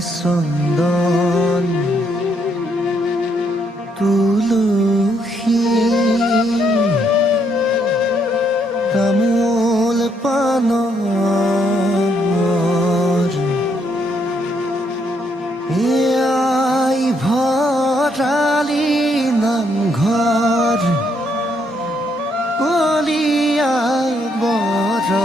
চন্দন তুলসী তামোল পানৰ এয়াই ভৰালি নামঘৰ কলীয়া বৰৰ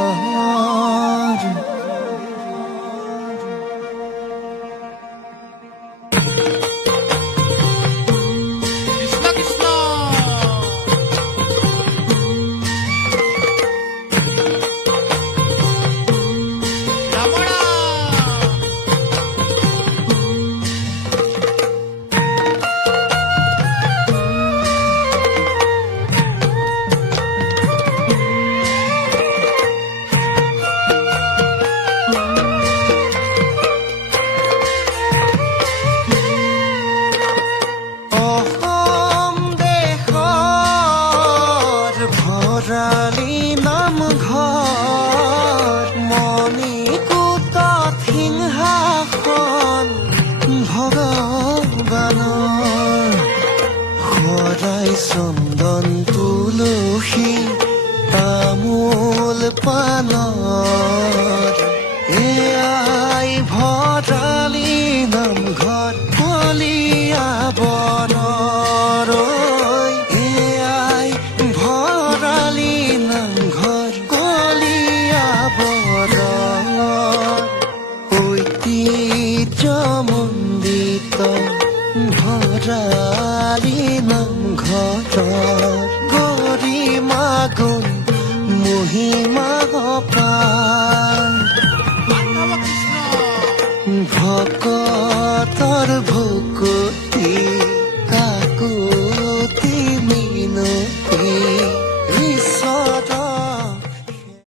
কৃষ্ণ কৃষ্ণ ৰমণা অসম দেশৰ ভৰালি নামঘৰ মণিকূটত সিংহাসন ভগৱানৰ শৰাই চন্দন তুলসী তামোল পানৰ এয়াই ভৰালি নামঘৰ কলীয়া বনৰ এয়াই ভৰালি নামঘৰ কলীয়া বনৰ ঐতিহ্যমণ্ডিত ভৰালি নামঘৰৰ গৰিমা গুণ মহিমা অপাৰ মাধৱ কৃষ্ণ ভকতৰ ভকতি কাকুতি মিনতি